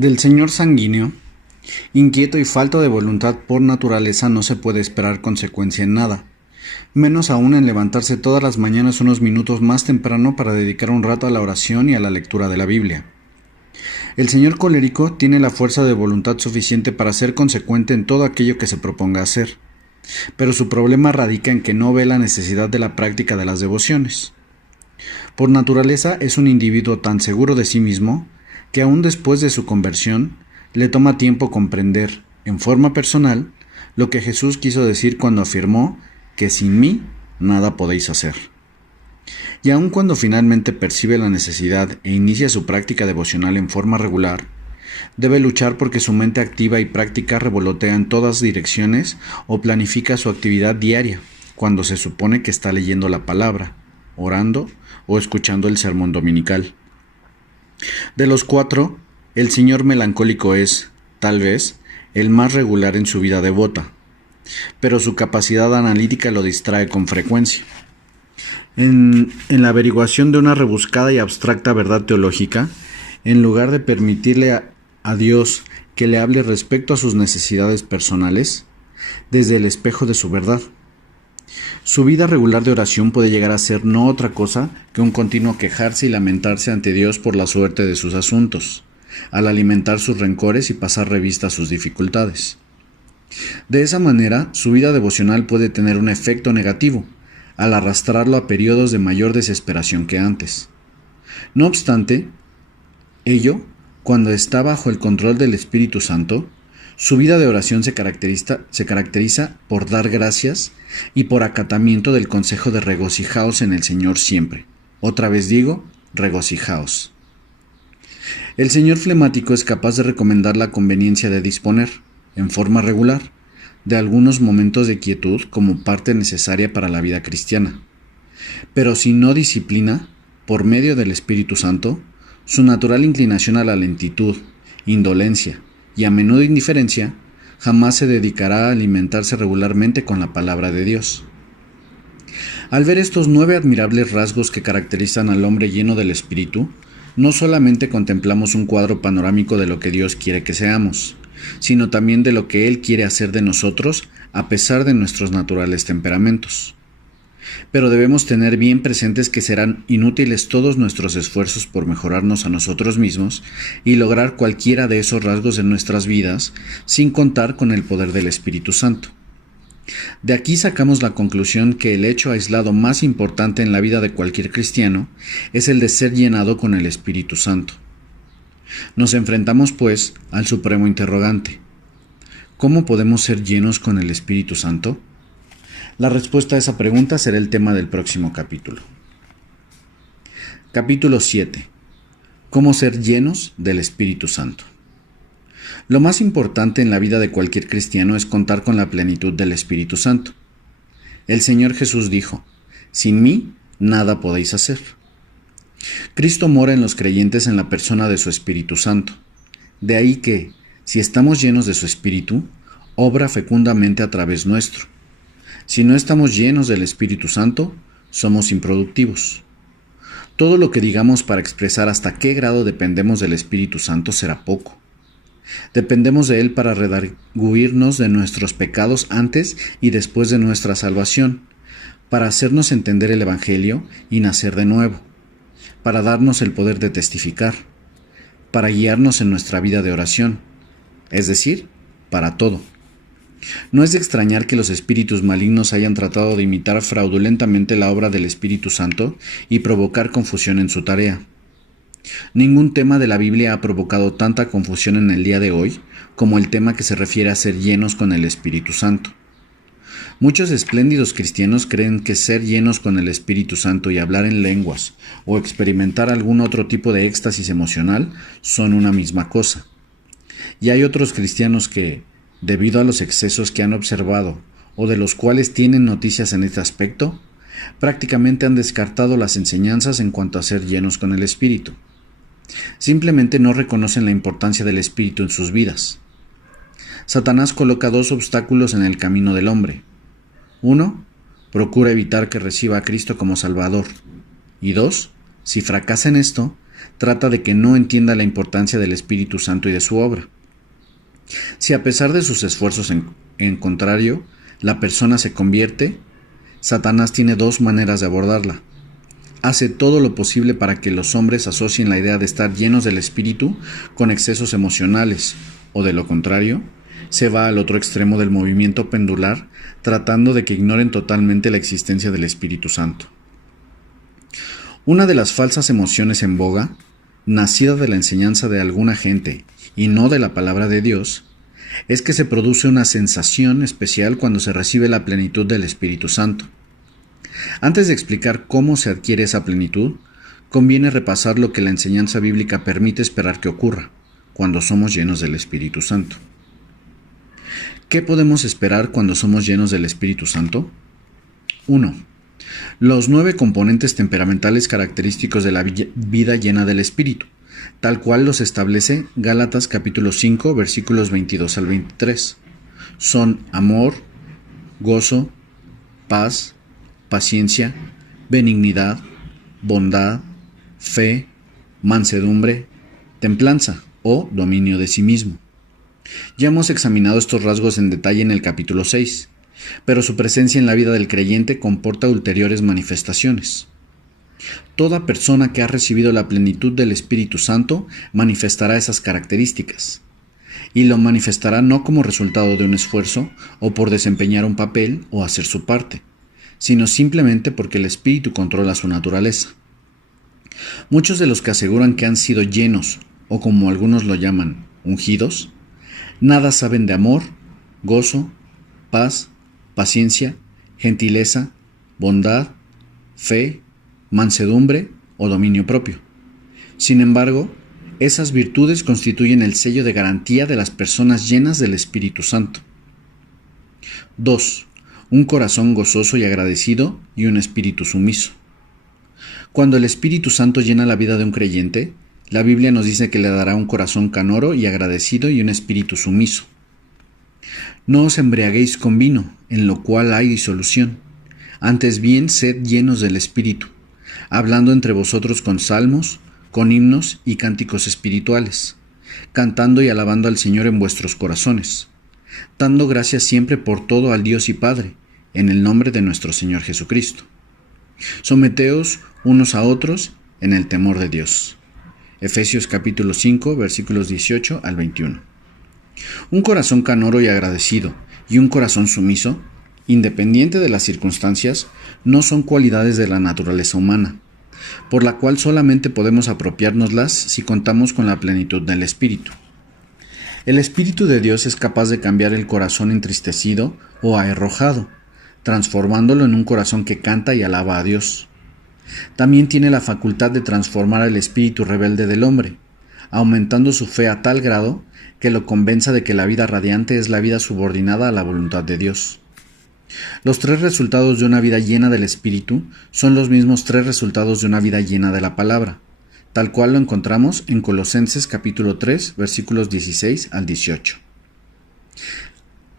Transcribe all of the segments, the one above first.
Del señor sanguíneo, inquieto y falto de voluntad por naturaleza, no se puede esperar consecuencia en nada, menos aún en levantarse todas las mañanas unos minutos más temprano para dedicar un rato a la oración y a la lectura de la Biblia. El señor colérico tiene la fuerza de voluntad suficiente para ser consecuente en todo aquello que se proponga hacer, pero su problema radica en que no ve la necesidad de la práctica de las devociones. Por naturaleza es un individuo tan seguro de sí mismo que aún después de su conversión le toma tiempo comprender, en forma personal, lo que Jesús quiso decir cuando afirmó que sin mí nada podéis hacer. Y aun cuando finalmente percibe la necesidad e inicia su práctica devocional en forma regular, debe luchar porque su mente activa y práctica revolotea en todas direcciones o planifica su actividad diaria, cuando se supone que está leyendo la palabra, orando o escuchando el sermón dominical. De los cuatro, el señor melancólico es, tal vez, el más regular en su vida devota, pero su capacidad analítica lo distrae con frecuencia. En la averiguación de una rebuscada y abstracta verdad teológica, en lugar de permitirle a Dios que le hable respecto a sus necesidades personales, desde el espejo de su verdad. Su vida regular de oración puede llegar a ser no otra cosa que un continuo quejarse y lamentarse ante Dios por la suerte de sus asuntos, al alimentar sus rencores y pasar revista a sus dificultades. De esa manera, su vida devocional puede tener un efecto negativo, al arrastrarlo a periodos de mayor desesperación que antes. No obstante, ello, cuando está bajo el control del Espíritu Santo, su vida de oración se caracteriza por dar gracias y por acatamiento del consejo de regocijaos en el Señor siempre. Otra vez digo, regocijaos. El señor flemático es capaz de recomendar la conveniencia de disponer, en forma regular, de algunos momentos de quietud como parte necesaria para la vida cristiana. Pero si no disciplina, por medio del Espíritu Santo, su natural inclinación a la lentitud, indolencia y a menudo indiferencia, jamás se dedicará a alimentarse regularmente con la palabra de Dios. Al ver estos 9 admirables rasgos que caracterizan al hombre lleno del Espíritu, no solamente contemplamos un cuadro panorámico de lo que Dios quiere que seamos, sino también de lo que Él quiere hacer de nosotros a pesar de nuestros naturales temperamentos. Pero debemos tener bien presentes que serán inútiles todos nuestros esfuerzos por mejorarnos a nosotros mismos y lograr cualquiera de esos rasgos en nuestras vidas sin contar con el poder del Espíritu Santo. De aquí sacamos la conclusión que el hecho aislado más importante en la vida de cualquier cristiano es el de ser llenado con el Espíritu Santo. Nos enfrentamos, pues, al supremo interrogante: ¿cómo podemos ser llenos con el Espíritu Santo? La respuesta a esa pregunta será el tema del próximo capítulo. Capítulo 7. ¿Cómo ser llenos del Espíritu Santo? Lo más importante en la vida de cualquier cristiano es contar con la plenitud del Espíritu Santo. El Señor Jesús dijo: sin mí nada podéis hacer. Cristo mora en los creyentes en la persona de su Espíritu Santo. De ahí que, si estamos llenos de su Espíritu, obra fecundamente a través nuestro. Si no estamos llenos del Espíritu Santo, somos improductivos. Todo lo que digamos para expresar hasta qué grado dependemos del Espíritu Santo será poco. Dependemos de Él para redarguirnos de nuestros pecados antes y después de nuestra salvación, para hacernos entender el Evangelio y nacer de nuevo, para darnos el poder de testificar, para guiarnos en nuestra vida de oración, es decir, para todo. No es de extrañar que los espíritus malignos hayan tratado de imitar fraudulentamente la obra del Espíritu Santo y provocar confusión en su tarea. Ningún tema de la Biblia ha provocado tanta confusión en el día de hoy como el tema que se refiere a ser llenos con el Espíritu Santo. Muchos espléndidos cristianos creen que ser llenos con el Espíritu Santo y hablar en lenguas o experimentar algún otro tipo de éxtasis emocional son una misma cosa. Y hay otros cristianos que, debido a los excesos que han observado o de los cuales tienen noticias en este aspecto, prácticamente han descartado las enseñanzas en cuanto a ser llenos con el Espíritu. Simplemente no reconocen la importancia del Espíritu en sus vidas. Satanás coloca 2 obstáculos en el camino del hombre. 1. Procura evitar que reciba a Cristo como Salvador. Y 2. Si fracasa en esto, trata de que no entienda la importancia del Espíritu Santo y de su obra. Si a pesar de sus esfuerzos en contrario, la persona se convierte, Satanás tiene dos maneras de abordarla. Hace todo lo posible para que los hombres asocien la idea de estar llenos del Espíritu con excesos emocionales, o de lo contrario, se va al otro extremo del movimiento pendular, tratando de que ignoren totalmente la existencia del Espíritu Santo. Una de las falsas emociones en boga, nacida de la enseñanza de alguna gente y no de la palabra de Dios, es que se produce una sensación especial cuando se recibe la plenitud del Espíritu Santo. Antes de explicar cómo se adquiere esa plenitud, conviene repasar lo que la enseñanza bíblica permite esperar que ocurra cuando somos llenos del Espíritu Santo. ¿Qué podemos esperar cuando somos llenos del Espíritu Santo? 1. Los 9 componentes temperamentales característicos de la vida llena del Espíritu, tal cual los establece Gálatas capítulo 5, versículos 22 al 23. Son amor, gozo, paz, paciencia, benignidad, bondad, fe, mansedumbre, templanza o dominio de sí mismo. Ya hemos examinado estos rasgos en detalle en el capítulo 6, pero su presencia en la vida del creyente comporta ulteriores manifestaciones. Toda persona que ha recibido la plenitud del Espíritu Santo manifestará esas características, y lo manifestará no como resultado de un esfuerzo o por desempeñar un papel o hacer su parte, sino simplemente porque el Espíritu controla su naturaleza. Muchos de los que aseguran que han sido llenos, o como algunos lo llaman, ungidos, nada saben de amor, gozo, paz, paciencia, gentileza, bondad, fe, mansedumbre o dominio propio. Sin embargo, esas virtudes constituyen el sello de garantía de las personas llenas del Espíritu Santo. 2. Un corazón gozoso y agradecido y un espíritu sumiso. Cuando el Espíritu Santo llena la vida de un creyente, la Biblia nos dice que le dará un corazón canoro y agradecido y un espíritu sumiso. No os embriaguéis con vino, en lo cual hay disolución. Antes bien, sed llenos del Espíritu, hablando entre vosotros con salmos, con himnos y cánticos espirituales, cantando y alabando al Señor en vuestros corazones, dando gracias siempre por todo al Dios y Padre, en el nombre de nuestro Señor Jesucristo. Someteos unos a otros en el temor de Dios. Efesios capítulo 5, versículos 18 al 21. Un corazón canoro y agradecido y un corazón sumiso, independiente de las circunstancias, no son cualidades de la naturaleza humana, por la cual solamente podemos apropiárnoslas si contamos con la plenitud del Espíritu. El Espíritu de Dios es capaz de cambiar el corazón entristecido o aherrojado, transformándolo en un corazón que canta y alaba a Dios. También tiene la facultad de transformar el espíritu rebelde del hombre, aumentando su fe a tal grado que lo convenza de que la vida radiante es la vida subordinada a la voluntad de Dios. Los 3 resultados de una vida llena del Espíritu son los mismos 3 resultados de una vida llena de la palabra, tal cual lo encontramos en Colosenses capítulo 3, versículos 16 al 18.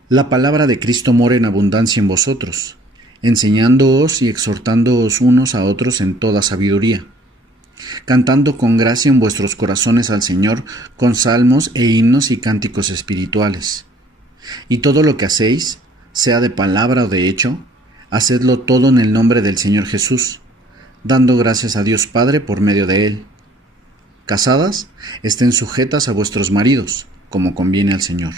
La palabra de Cristo mora en abundancia en vosotros, enseñándoos y exhortándoos unos a otros en toda sabiduría, cantando con gracia en vuestros corazones al Señor con salmos e himnos y cánticos espirituales. Y todo lo que hacéis, sea de palabra o de hecho, hacedlo todo en el nombre del Señor Jesús, dando gracias a Dios Padre por medio de Él. Casadas, estén sujetas a vuestros maridos, como conviene al Señor.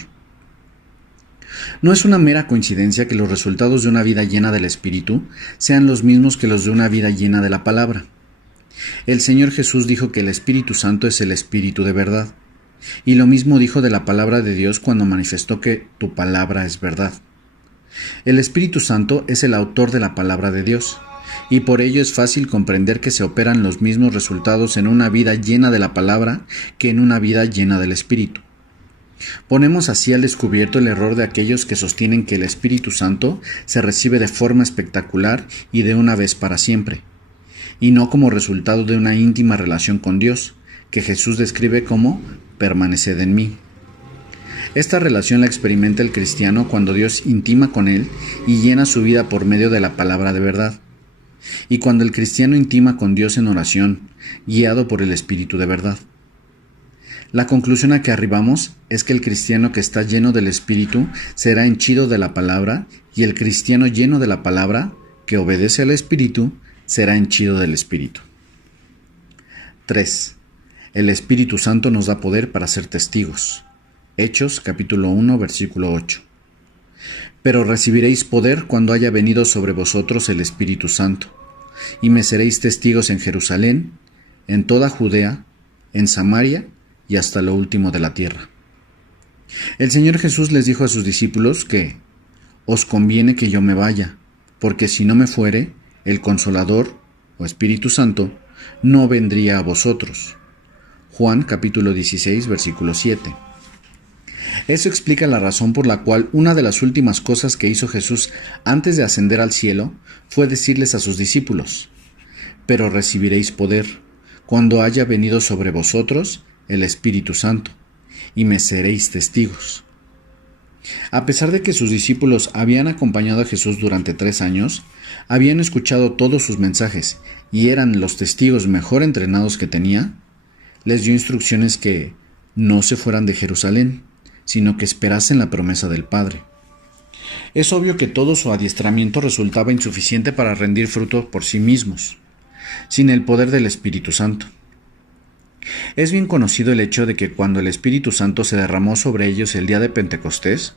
No es una mera coincidencia que los resultados de una vida llena del Espíritu sean los mismos que los de una vida llena de la palabra. El Señor Jesús dijo que el Espíritu Santo es el Espíritu de verdad, y lo mismo dijo de la palabra de Dios cuando manifestó que tu palabra es verdad. El Espíritu Santo es el autor de la palabra de Dios, y por ello es fácil comprender que se operan los mismos resultados en una vida llena de la palabra que en una vida llena del Espíritu. Ponemos así al descubierto el error de aquellos que sostienen que el Espíritu Santo se recibe de forma espectacular y de una vez para siempre, y no como resultado de una íntima relación con Dios, que Jesús describe como permaneced en mí. Esta relación la experimenta el cristiano cuando Dios intima con él y llena su vida por medio de la palabra de verdad. y cuando el cristiano intima con Dios en oración, guiado por el Espíritu de verdad. La conclusión a que arribamos es que el cristiano que está lleno del Espíritu será henchido de la palabra, y el cristiano lleno de la palabra, que obedece al Espíritu, será henchido del Espíritu. 3. El Espíritu Santo nos da poder para ser testigos. Hechos capítulo 1 versículo 8. Pero recibiréis poder cuando haya venido sobre vosotros el Espíritu Santo, y me seréis testigos en Jerusalén, en toda Judea, en Samaria y hasta lo último de la tierra. El Señor Jesús les dijo a sus discípulos que os conviene que yo me vaya, porque si no me fuere, el Consolador, o Espíritu Santo, no vendría a vosotros. Juan capítulo 16 versículo 7. Eso explica la razón por la cual una de las últimas cosas que hizo Jesús antes de ascender al cielo fue decirles a sus discípulos: pero recibiréis poder cuando haya venido sobre vosotros el Espíritu Santo, y me seréis testigos. A pesar de que sus discípulos habían acompañado a Jesús durante 3 años, habían escuchado todos sus mensajes y eran los testigos mejor entrenados que tenía, les dio instrucciones que no se fueran de Jerusalén, sino que esperasen la promesa del Padre. Es obvio que todo su adiestramiento resultaba insuficiente para rendir fruto por sí mismos, sin el poder del Espíritu Santo. Es bien conocido el hecho de que cuando el Espíritu Santo se derramó sobre ellos el día de Pentecostés,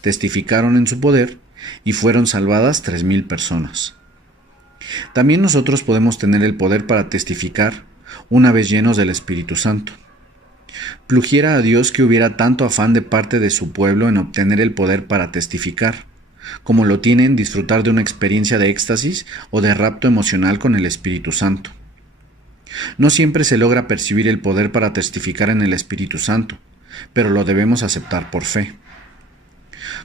testificaron en su poder y fueron salvadas 3,000 personas. También nosotros podemos tener el poder para testificar una vez llenos del Espíritu Santo. Plugiera a Dios que hubiera tanto afán de parte de su pueblo en obtener el poder para testificar, como lo tiene en disfrutar de una experiencia de éxtasis o de rapto emocional con el Espíritu Santo. No siempre se logra percibir el poder para testificar en el Espíritu Santo, pero lo debemos aceptar por fe.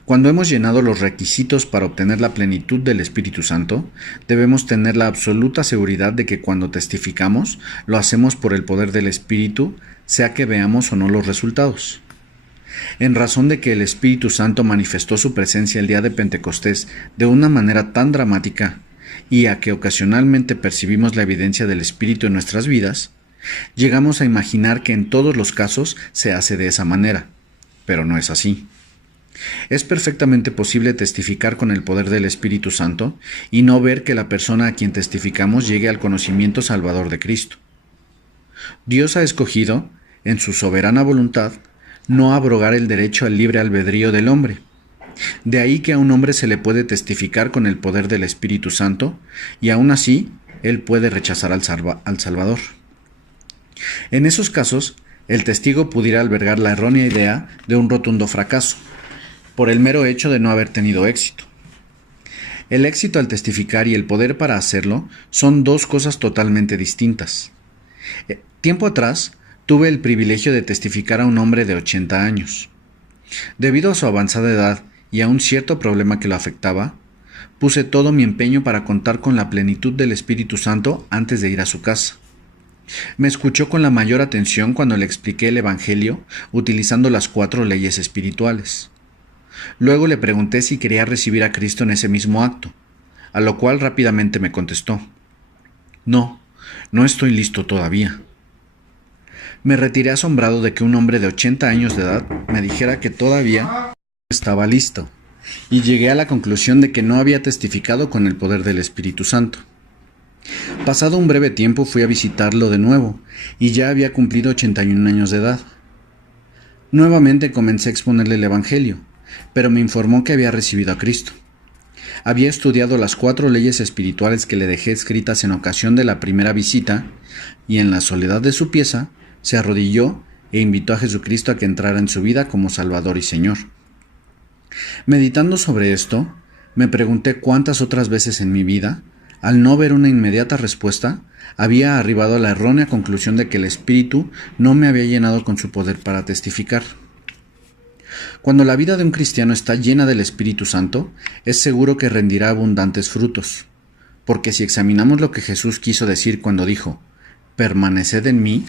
Cuando hemos llenado los requisitos para obtener la plenitud del Espíritu Santo, debemos tener la absoluta seguridad de que cuando testificamos, lo hacemos por el poder del Espíritu, sea que veamos o no los resultados. En razón de que el Espíritu Santo manifestó su presencia el día de Pentecostés de una manera tan dramática, y a que ocasionalmente percibimos la evidencia del Espíritu en nuestras vidas, llegamos a imaginar que en todos los casos se hace de esa manera, pero no es así. Es perfectamente posible testificar con el poder del Espíritu Santo y no ver que la persona a quien testificamos llegue al conocimiento salvador de Cristo. Dios ha escogido, en su soberana voluntad, no abrogar el derecho al libre albedrío del hombre. De ahí que a un hombre se le puede testificar con el poder del Espíritu Santo, y aún así, él puede rechazar al Salvador. En esos casos, el testigo pudiera albergar la errónea idea de un rotundo fracaso, por el mero hecho de no haber tenido éxito. El éxito al testificar y el poder para hacerlo son dos cosas totalmente distintas. Tiempo atrás, tuve el privilegio de testificar a un hombre de 80 años. Debido a su avanzada edad y a un cierto problema que lo afectaba, puse todo mi empeño para contar con la plenitud del Espíritu Santo antes de ir a su casa. Me escuchó con la mayor atención cuando le expliqué el Evangelio utilizando las 4 leyes espirituales. Luego le pregunté si quería recibir a Cristo en ese mismo acto, a lo cual rápidamente me contestó: no estoy listo todavía. Me retiré asombrado de que un hombre de 80 años de edad me dijera que todavía estaba listo, y llegué a la conclusión de que no había testificado con el poder del Espíritu Santo. Pasado un breve tiempo fui a visitarlo de nuevo, y ya había cumplido 81 años de edad. Nuevamente comencé a exponerle el Evangelio, pero me informó que había recibido a Cristo. Había estudiado las 4 leyes espirituales que le dejé escritas en ocasión de la primera visita, y en la soledad de su pieza, se arrodilló e invitó a Jesucristo a que entrara en su vida como Salvador y Señor. Meditando sobre esto, me pregunté cuántas otras veces en mi vida, al no ver una inmediata respuesta, había arribado a la errónea conclusión de que el Espíritu no me había llenado con su poder para testificar. Cuando la vida de un cristiano está llena del Espíritu Santo, es seguro que rendirá abundantes frutos, porque si examinamos lo que Jesús quiso decir cuando dijo: permaneced en mí,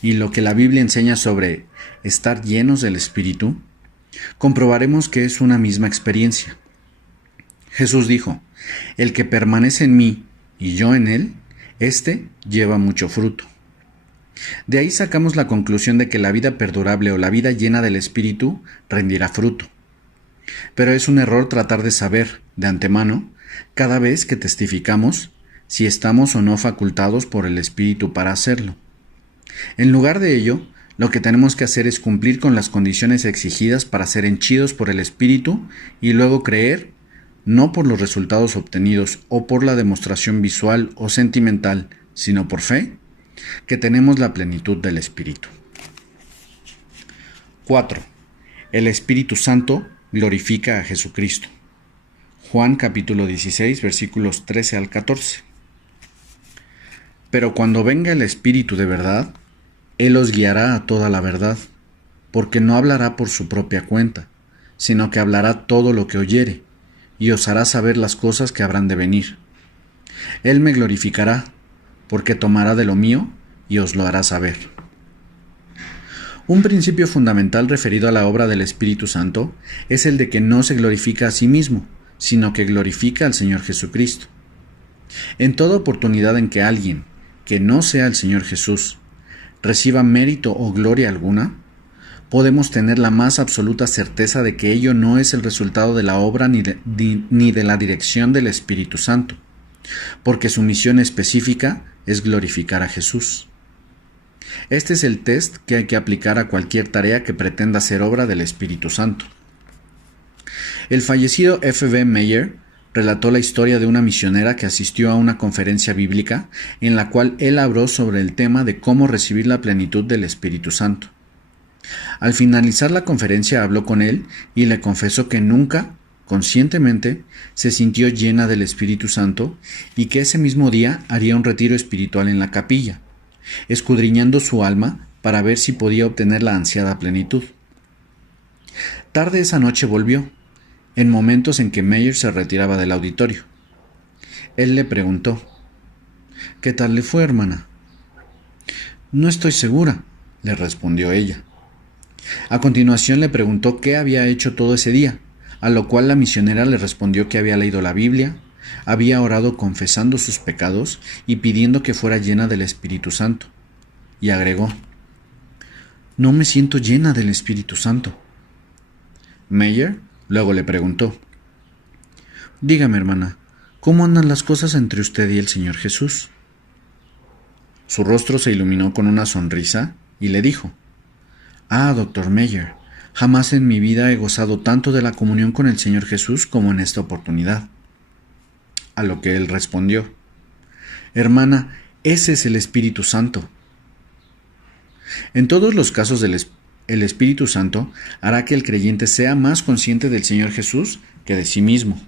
y lo que la Biblia enseña sobre estar llenos del Espíritu, comprobaremos que es una misma experiencia. Jesús dijo: el que permanece en mí y yo en él, éste lleva mucho fruto. De ahí sacamos la conclusión de que la vida perdurable o la vida llena del Espíritu rendirá fruto. Pero es un error tratar de saber, de antemano, cada vez que testificamos, si estamos o no facultados por el Espíritu para hacerlo. En lugar de ello, lo que tenemos que hacer es cumplir con las condiciones exigidas para ser henchidos por el Espíritu y luego creer, no por los resultados obtenidos o por la demostración visual o sentimental, sino por fe, que tenemos la plenitud del Espíritu. 4. El Espíritu Santo glorifica a Jesucristo. Juan capítulo 16, versículos 13 al 14. Pero cuando venga el Espíritu de verdad, Él os guiará a toda la verdad, porque no hablará por su propia cuenta, sino que hablará todo lo que oyere, y os hará saber las cosas que habrán de venir. Él me glorificará, porque tomará de lo mío y os lo hará saber. Un principio fundamental referido a la obra del Espíritu Santo es el de que no se glorifica a sí mismo, sino que glorifica al Señor Jesucristo. En toda oportunidad en que alguien, que no sea el Señor Jesús, reciba mérito o gloria alguna, podemos tener la más absoluta certeza de que ello no es el resultado de la obra ni de la dirección del Espíritu Santo, porque su misión específica es glorificar a Jesús. Este es el test que hay que aplicar a cualquier tarea que pretenda ser obra del Espíritu Santo. El fallecido F.B. Meyer relató la historia de una misionera que asistió a una conferencia bíblica en la cual él habló sobre el tema de cómo recibir la plenitud del Espíritu Santo. Al finalizar la conferencia habló con él y le confesó que nunca, conscientemente, se sintió llena del Espíritu Santo y que ese mismo día haría un retiro espiritual en la capilla, escudriñando su alma para ver si podía obtener la ansiada plenitud. Tarde esa noche volvió, en momentos en que Meyer se retiraba del auditorio. Él le preguntó: «¿Qué tal le fue, hermana?» «No estoy segura», le respondió ella. A continuación le preguntó qué había hecho todo ese día, a lo cual la misionera le respondió que había leído la Biblia, había orado confesando sus pecados y pidiendo que fuera llena del Espíritu Santo. Y agregó: «No me siento llena del Espíritu Santo». Meyer luego le preguntó: «Dígame, hermana, ¿cómo andan las cosas entre usted y el Señor Jesús?» Su rostro se iluminó con una sonrisa y le dijo: «Ah, doctor Meyer, jamás en mi vida he gozado tanto de la comunión con el Señor Jesús como en esta oportunidad». A lo que él respondió: «Hermana, ese es el Espíritu Santo». En todos los casos el Espíritu Santo hará que el creyente sea más consciente del Señor Jesús que de sí mismo.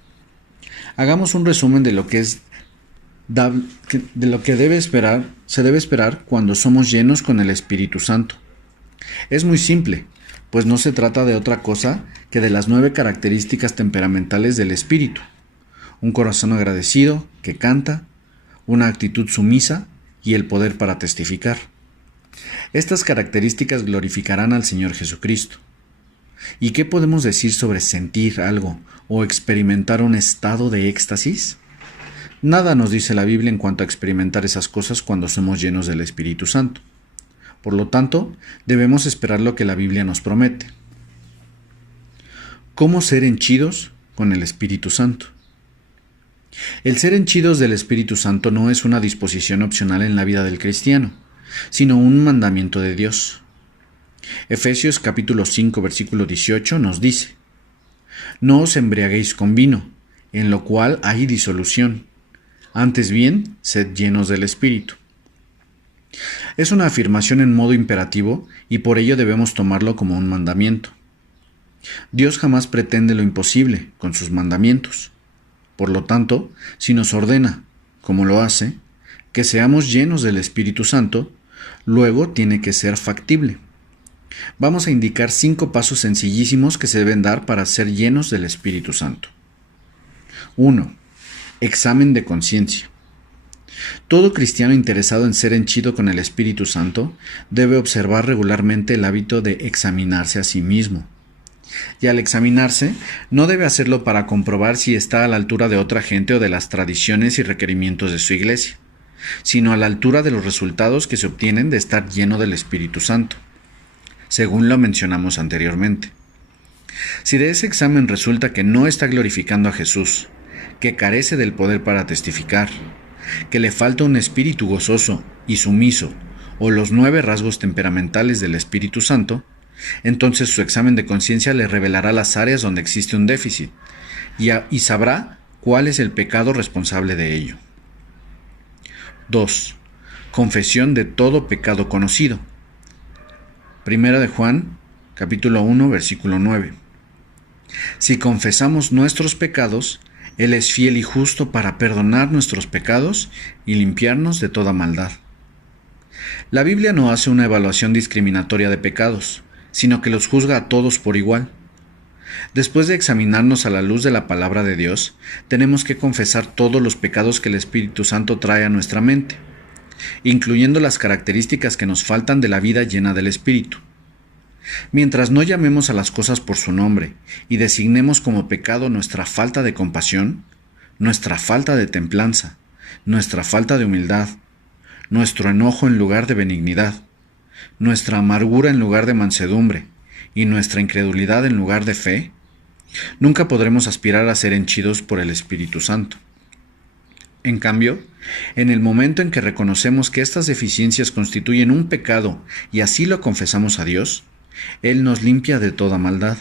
Hagamos un resumen de lo que se debe esperar cuando somos llenos con el Espíritu Santo. Es muy simple, pues no se trata de otra cosa que de las 9 características temperamentales del Espíritu: un corazón agradecido que canta, una actitud sumisa y el poder para testificar. Estas características glorificarán al Señor Jesucristo. ¿Y qué podemos decir sobre sentir algo o experimentar un estado de éxtasis? Nada nos dice la Biblia en cuanto a experimentar esas cosas cuando somos llenos del Espíritu Santo. Por lo tanto, debemos esperar lo que la Biblia nos promete. ¿Cómo ser henchidos con el Espíritu Santo? El ser henchidos del Espíritu Santo no es una disposición opcional en la vida del cristiano, sino un mandamiento de Dios. Efesios capítulo 5, versículo 18 nos dice: «No os embriaguéis con vino, en lo cual hay disolución. Antes bien, sed llenos del Espíritu». Es una afirmación en modo imperativo y por ello debemos tomarlo como un mandamiento. Dios jamás pretende lo imposible con sus mandamientos. Por lo tanto, si nos ordena, como lo hace, que seamos llenos del Espíritu Santo, luego tiene que ser factible. Vamos a indicar 5 pasos sencillísimos que se deben dar para ser llenos del Espíritu Santo. 1. Examen de conciencia. Todo cristiano interesado en ser henchido con el Espíritu Santo debe observar regularmente el hábito de examinarse a sí mismo. Y al examinarse, no debe hacerlo para comprobar si está a la altura de otra gente o de las tradiciones y requerimientos de su iglesia, sino a la altura de los resultados que se obtienen de estar lleno del Espíritu Santo, según lo mencionamos anteriormente. Si de ese examen resulta que no está glorificando a Jesús, que carece del poder para testificar, que le falta un espíritu gozoso y sumiso, o los 9 rasgos temperamentales del Espíritu Santo, entonces su examen de conciencia le revelará las áreas donde existe un déficit y sabrá cuál es el pecado responsable de ello. 2. Confesión de todo pecado conocido. 1 de Juan, capítulo 1, versículo 9. Si confesamos nuestros pecados, Él es fiel y justo para perdonar nuestros pecados y limpiarnos de toda maldad. La Biblia no hace una evaluación discriminatoria de pecados, sino que los juzga a todos por igual. Después de examinarnos a la luz de la palabra de Dios, tenemos que confesar todos los pecados que el Espíritu Santo trae a nuestra mente, incluyendo las características que nos faltan de la vida llena del Espíritu. Mientras no llamemos a las cosas por su nombre y designemos como pecado nuestra falta de compasión, nuestra falta de templanza, nuestra falta de humildad, nuestro enojo en lugar de benignidad, nuestra amargura en lugar de mansedumbre y nuestra incredulidad en lugar de fe, nunca podremos aspirar a ser henchidos por el Espíritu Santo. En cambio, en el momento en que reconocemos que estas deficiencias constituyen un pecado y así lo confesamos a Dios, Él nos limpia de toda maldad.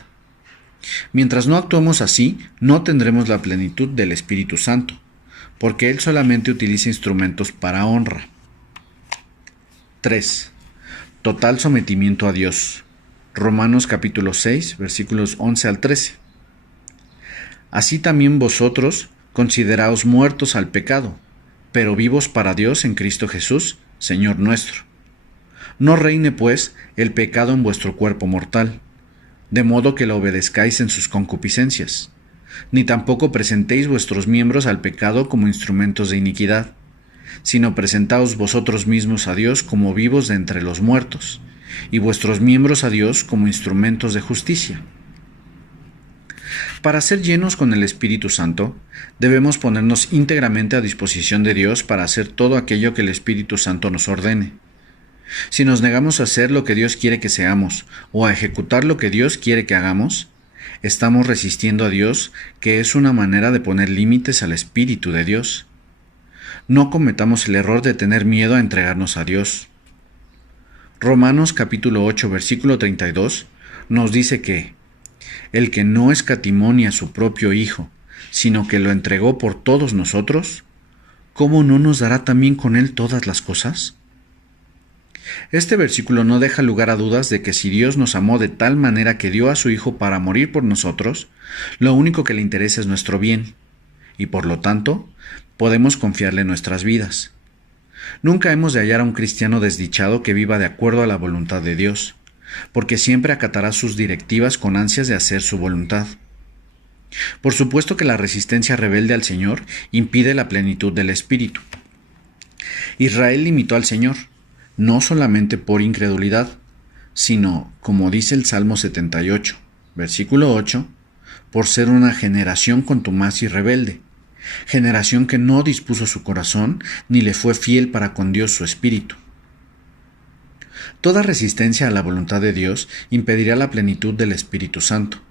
Mientras no actuemos así, no tendremos la plenitud del Espíritu Santo, porque Él solamente utiliza instrumentos para honra. 3. Total sometimiento a Dios. Romanos capítulo 6, versículos 11 al 13. Así también vosotros consideraos muertos al pecado, pero vivos para Dios en Cristo Jesús, Señor nuestro. No reine, pues, el pecado en vuestro cuerpo mortal, de modo que lo obedezcáis en sus concupiscencias, ni tampoco presentéis vuestros miembros al pecado como instrumentos de iniquidad, sino presentaos vosotros mismos a Dios como vivos de entre los muertos, y vuestros miembros a Dios como instrumentos de justicia. Para ser llenos con el Espíritu Santo, debemos ponernos íntegramente a disposición de Dios para hacer todo aquello que el Espíritu Santo nos ordene. Si nos negamos a hacer lo que Dios quiere que seamos, o a ejecutar lo que Dios quiere que hagamos, estamos resistiendo a Dios, que es una manera de poner límites al Espíritu de Dios. No cometamos el error de tener miedo a entregarnos a Dios. Romanos capítulo 8, versículo 32 nos dice que el que no escatimó ni a su propio Hijo, sino que lo entregó por todos nosotros, ¿cómo no nos dará también con Él todas las cosas? Este versículo no deja lugar a dudas de que si Dios nos amó de tal manera que dio a su Hijo para morir por nosotros, lo único que le interesa es nuestro bien, y por lo tanto, podemos confiarle nuestras vidas. Nunca hemos de hallar a un cristiano desdichado que viva de acuerdo a la voluntad de Dios, porque siempre acatará sus directivas con ansias de hacer su voluntad. Por supuesto que la resistencia rebelde al Señor impide la plenitud del Espíritu. Israel limitó al Señor, no solamente por incredulidad, sino, como dice el Salmo 78, versículo 8, por ser una generación contumaz y rebelde, generación que no dispuso su corazón ni le fue fiel para con Dios su espíritu. Toda resistencia a la voluntad de Dios impedirá la plenitud del Espíritu Santo.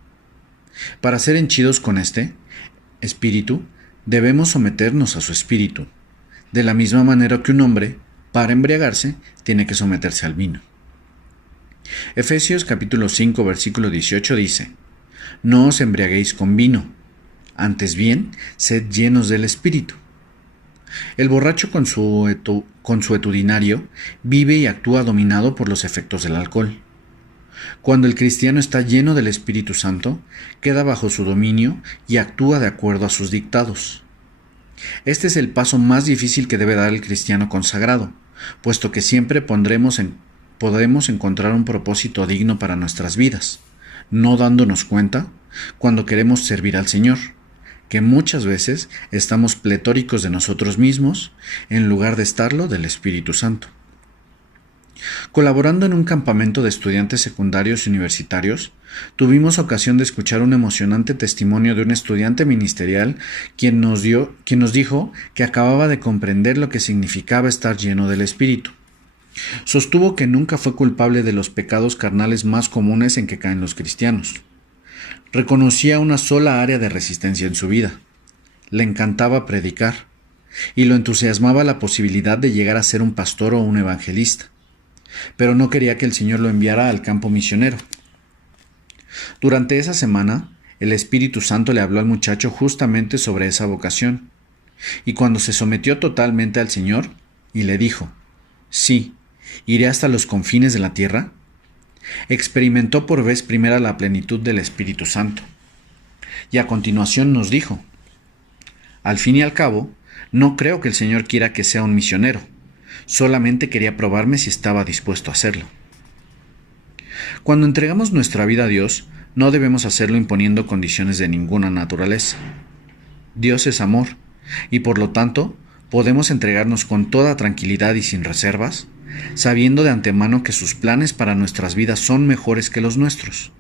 Para ser henchidos con este espíritu, debemos someternos a su espíritu, de la misma manera que un hombre, para embriagarse, tiene que someterse al vino. Efesios capítulo 5, versículo 18 dice: No os embriaguéis con vino, antes bien, sed llenos del Espíritu. El borracho con su etudinario vive y actúa dominado por los efectos del alcohol. Cuando el cristiano está lleno del Espíritu Santo, queda bajo su dominio y actúa de acuerdo a sus dictados. Este es el paso más difícil que debe dar el cristiano consagrado, puesto que siempre podemos encontrar un propósito digno para nuestras vidas, no dándonos cuenta cuando queremos servir al Señor, que muchas veces estamos pletóricos de nosotros mismos en lugar de estarlo del Espíritu Santo. Colaborando en un campamento de estudiantes secundarios y universitarios, tuvimos ocasión de escuchar un emocionante testimonio de un estudiante ministerial quien nos dijo que acababa de comprender lo que significaba estar lleno del Espíritu. Sostuvo que nunca fue culpable de los pecados carnales más comunes en que caen los cristianos. Reconocía una sola área de resistencia en su vida. Le encantaba predicar, y lo entusiasmaba la posibilidad de llegar a ser un pastor o un evangelista, pero no quería que el Señor lo enviara al campo misionero. Durante esa semana, el Espíritu Santo le habló al muchacho justamente sobre esa vocación, y cuando se sometió totalmente al Señor, y le dijo, «Sí, iré hasta los confines de la tierra», experimentó por vez primera la plenitud del Espíritu Santo. Y a continuación nos dijo, «Al fin y al cabo, no creo que el Señor quiera que sea un misionero, solamente quería probarme si estaba dispuesto a hacerlo». Cuando entregamos nuestra vida a Dios, no debemos hacerlo imponiendo condiciones de ninguna naturaleza. Dios es amor, y por lo tanto, podemos entregarnos con toda tranquilidad y sin reservas, sabiendo de antemano que sus planes para nuestras vidas son mejores que los nuestros.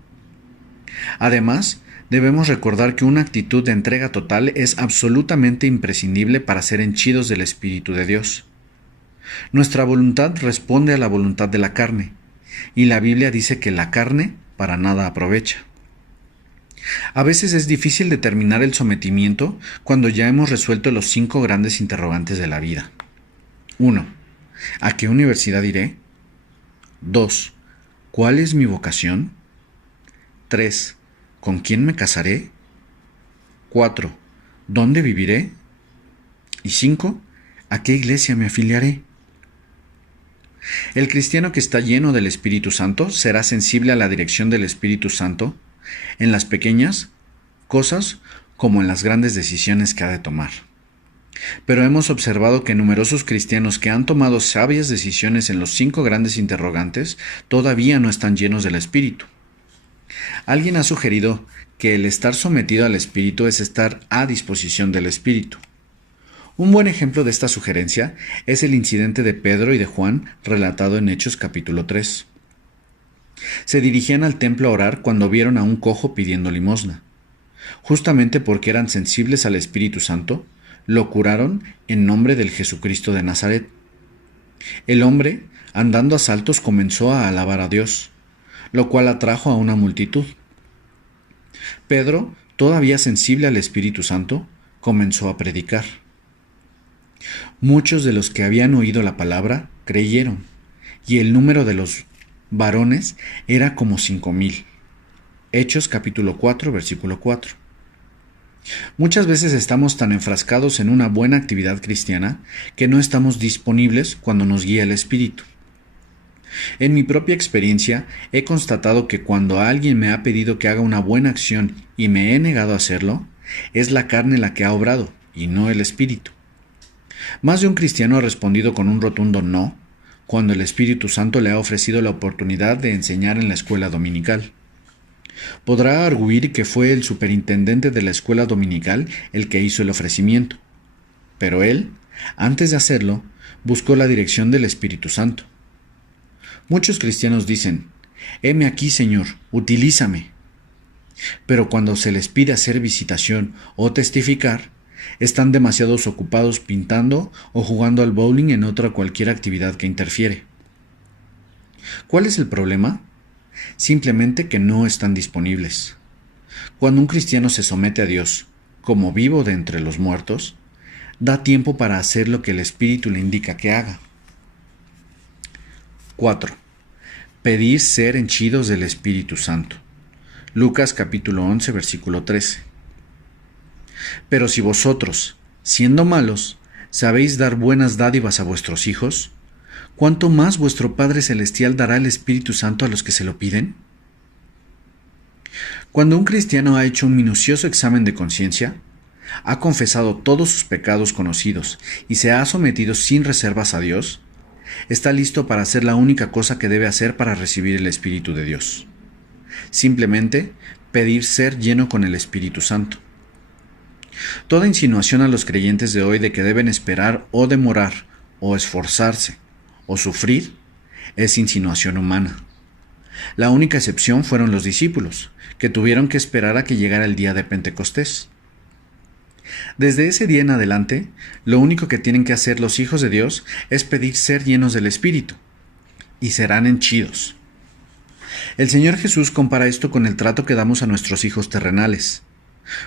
Además, debemos recordar que una actitud de entrega total es absolutamente imprescindible para ser henchidos del Espíritu de Dios. Nuestra voluntad responde a la voluntad de la carne, y la Biblia dice que la carne para nada aprovecha. A veces es difícil determinar el sometimiento cuando ya hemos resuelto los 5 grandes interrogantes de la vida. 1. ¿A qué universidad iré? 2. ¿Cuál es mi vocación? 3. ¿Con quién me casaré? 4. ¿Dónde viviré? Y 5. ¿A qué iglesia me afiliaré? El cristiano que está lleno del Espíritu Santo será sensible a la dirección del Espíritu Santo en las pequeñas cosas como en las grandes decisiones que ha de tomar. Pero hemos observado que numerosos cristianos que han tomado sabias decisiones en los 5 grandes interrogantes todavía no están llenos del Espíritu. Alguien ha sugerido que el estar sometido al Espíritu es estar a disposición del Espíritu. Un buen ejemplo de esta sugerencia es el incidente de Pedro y de Juan relatado en Hechos capítulo 3. Se dirigían al templo a orar cuando vieron a un cojo pidiendo limosna. Justamente porque eran sensibles al Espíritu Santo, lo curaron en nombre del Jesucristo de Nazaret. El hombre, andando a saltos, comenzó a alabar a Dios, lo cual atrajo a una multitud. Pedro, todavía sensible al Espíritu Santo, comenzó a predicar. Muchos de los que habían oído la palabra creyeron, y el número de los varones era como 5,000. Hechos capítulo 4, versículo 4. Muchas veces estamos tan enfrascados en una buena actividad cristiana que no estamos disponibles cuando nos guía el Espíritu. En mi propia experiencia he constatado que cuando alguien me ha pedido que haga una buena acción y me he negado a hacerlo, es la carne la que ha obrado y no el Espíritu. Más de un cristiano ha respondido con un rotundo no cuando el Espíritu Santo le ha ofrecido la oportunidad de enseñar en la escuela dominical. Podrá arguir que fue el superintendente de la escuela dominical el que hizo el ofrecimiento, pero él, antes de hacerlo, buscó la dirección del Espíritu Santo. Muchos cristianos dicen, «Heme aquí, Señor, utilízame». Pero cuando se les pide hacer visitación o testificar, están demasiado ocupados pintando o jugando al bowling en otra cualquier actividad que interfiere. ¿Cuál es el problema? Simplemente que no están disponibles. Cuando un cristiano se somete a Dios, como vivo de entre los muertos, da tiempo para hacer lo que el Espíritu le indica que haga. 4. Pedir ser henchidos del Espíritu Santo. Lucas capítulo 11, versículo 13. Pero si vosotros, siendo malos, sabéis dar buenas dádivas a vuestros hijos, ¿cuánto más vuestro Padre Celestial dará el Espíritu Santo a los que se lo piden? Cuando un cristiano ha hecho un minucioso examen de conciencia, ha confesado todos sus pecados conocidos y se ha sometido sin reservas a Dios, está listo para hacer la única cosa que debe hacer para recibir el Espíritu de Dios. Simplemente pedir ser lleno con el Espíritu Santo. Toda insinuación a los creyentes de hoy de que deben esperar o demorar, o esforzarse, o sufrir, es insinuación humana. La única excepción fueron los discípulos, que tuvieron que esperar a que llegara el día de Pentecostés. Desde ese día en adelante, lo único que tienen que hacer los hijos de Dios es pedir ser llenos del Espíritu, y serán henchidos. El Señor Jesús compara esto con el trato que damos a nuestros hijos terrenales.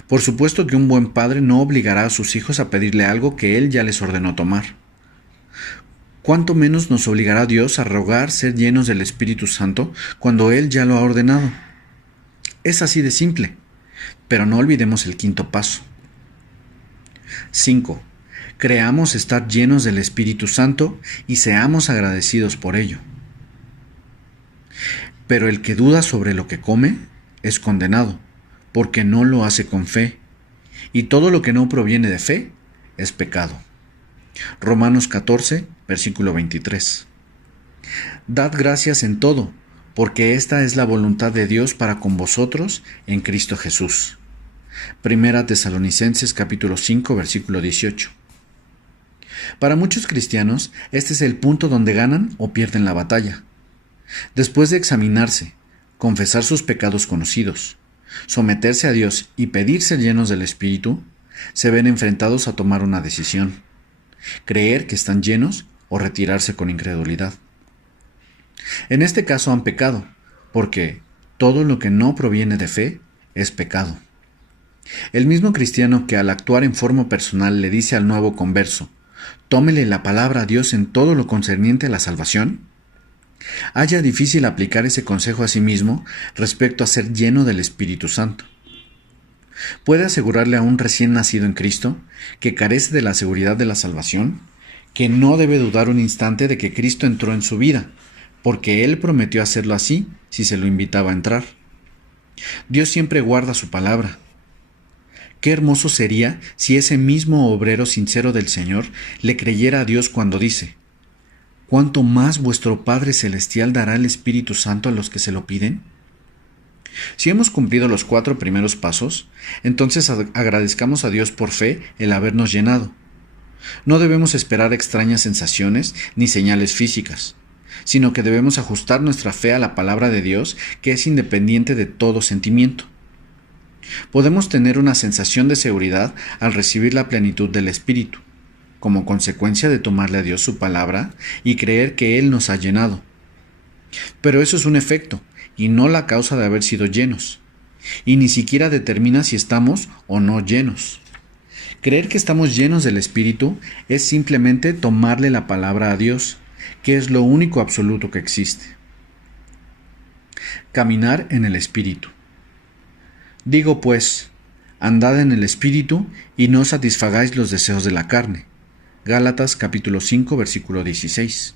Por supuesto que un buen padre no obligará a sus hijos a pedirle algo que Él ya les ordenó tomar. ¿Cuánto menos nos obligará Dios a rogar ser llenos del Espíritu Santo cuando Él ya lo ha ordenado? Es así de simple, pero no olvidemos el quinto paso. 5. Creamos estar llenos del Espíritu Santo y seamos agradecidos por ello. Pero el que duda sobre lo que come es condenado, porque no lo hace con fe, y todo lo que no proviene de fe es pecado. Romanos 14, versículo 23. Dad gracias en todo, porque esta es la voluntad de Dios para con vosotros en Cristo Jesús. Primera Tesalonicenses capítulo 5, versículo 18. Para muchos cristianos, este es el punto donde ganan o pierden la batalla. Después de examinarse, confesar sus pecados conocidos, someterse a Dios y pedir ser llenos del Espíritu, se ven enfrentados a tomar una decisión: creer que están llenos o retirarse con incredulidad. En este caso han pecado, porque todo lo que no proviene de fe es pecado. El mismo cristiano que al actuar en forma personal le dice al nuevo converso: tómele la palabra a Dios en todo lo concerniente a la salvación, halla difícil aplicar ese consejo a sí mismo respecto a ser lleno del Espíritu Santo. ¿Puede asegurarle a un recién nacido en Cristo, que carece de la seguridad de la salvación, que no debe dudar un instante de que Cristo entró en su vida, porque Él prometió hacerlo así si se lo invitaba a entrar? Dios siempre guarda su palabra. Qué hermoso sería si ese mismo obrero sincero del Señor le creyera a Dios cuando dice: ¿cuánto más vuestro Padre Celestial dará el Espíritu Santo a los que se lo piden? Si hemos cumplido los 4 primeros pasos, entonces agradezcamos a Dios por fe el habernos llenado. No debemos esperar extrañas sensaciones ni señales físicas, sino que debemos ajustar nuestra fe a la palabra de Dios, que es independiente de todo sentimiento. Podemos tener una sensación de seguridad al recibir la plenitud del Espíritu, como consecuencia de tomarle a Dios su palabra y creer que Él nos ha llenado. Pero eso es un efecto, y no la causa de haber sido llenos, y ni siquiera determina si estamos o no llenos. Creer que estamos llenos del Espíritu es simplemente tomarle la palabra a Dios, que es lo único absoluto que existe. Caminar en el Espíritu. Digo pues, andad en el Espíritu y no satisfagáis los deseos de la carne. Gálatas capítulo 5, versículo 16.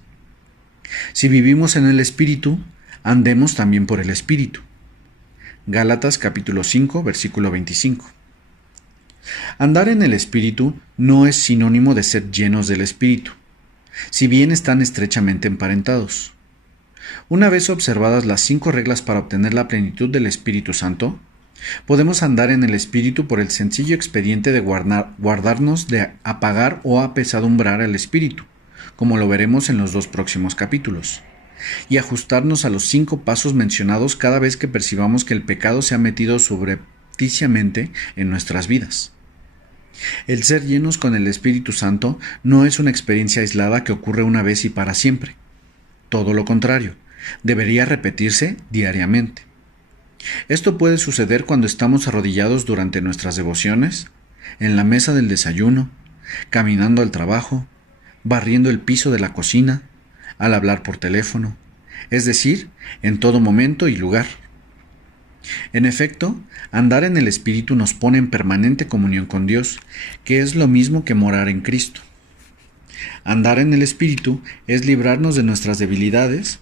Si vivimos en el Espíritu, andemos también por el Espíritu. Gálatas capítulo 5, versículo 25. Andar en el Espíritu no es sinónimo de ser llenos del Espíritu, si bien están estrechamente emparentados. Una vez observadas las 5 reglas para obtener la plenitud del Espíritu Santo, podemos andar en el Espíritu por el sencillo expediente de guardarnos de apagar o apesadumbrar al Espíritu, como lo veremos en los 2 próximos capítulos, y ajustarnos a los 5 pasos mencionados cada vez que percibamos que el pecado se ha metido subrepticiamente en nuestras vidas. El ser llenos con el Espíritu Santo no es una experiencia aislada que ocurre una vez y para siempre. Todo lo contrario, debería repetirse diariamente. Esto puede suceder cuando estamos arrodillados durante nuestras devociones, en la mesa del desayuno, caminando al trabajo, barriendo el piso de la cocina, al hablar por teléfono, es decir, en todo momento y lugar. En efecto, andar en el Espíritu nos pone en permanente comunión con Dios, que es lo mismo que morar en Cristo. Andar en el Espíritu es librarnos de nuestras debilidades.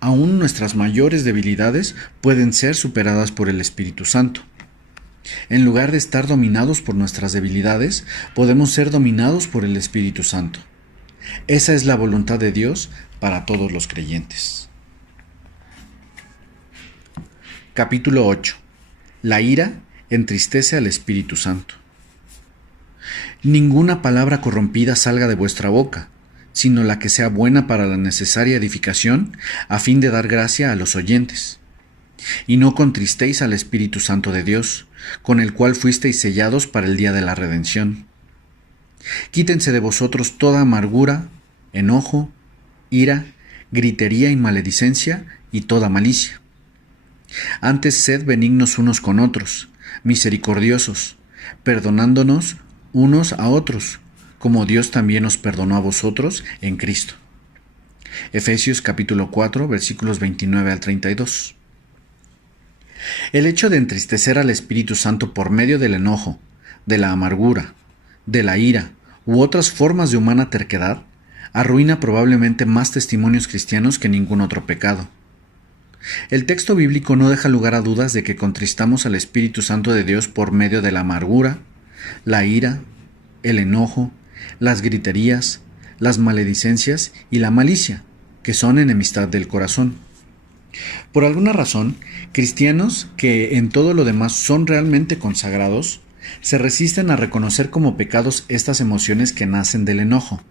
Aún nuestras mayores debilidades pueden ser superadas por el Espíritu Santo. En lugar de estar dominados por nuestras debilidades, podemos ser dominados por el Espíritu Santo. Esa es la voluntad de Dios para todos los creyentes. Capítulo 8. La ira entristece al Espíritu Santo. Ninguna palabra corrompida salga de vuestra boca, sino la que sea buena para la necesaria edificación, a fin de dar gracia a los oyentes. Y no contristéis al Espíritu Santo de Dios, con el cual fuisteis sellados para el día de la redención. Quítense de vosotros toda amargura, enojo, ira, gritería y maledicencia, y toda malicia. Antes sed benignos unos con otros, misericordiosos, perdonándonos unos a otros, como Dios también os perdonó a vosotros en Cristo. Efesios capítulo 4, versículos 29 al 32. El hecho de entristecer al Espíritu Santo por medio del enojo, de la amargura, de la ira u otras formas de humana terquedad arruina probablemente más testimonios cristianos que ningún otro pecado. El texto bíblico no deja lugar a dudas de que contristamos al Espíritu Santo de Dios por medio de la amargura, la ira, el enojo, las griterías, las maledicencias y la malicia, que son enemistad del corazón. Por alguna razón, cristianos que en todo lo demás son realmente consagrados, se resisten a reconocer como pecados estas emociones que nacen del enojo.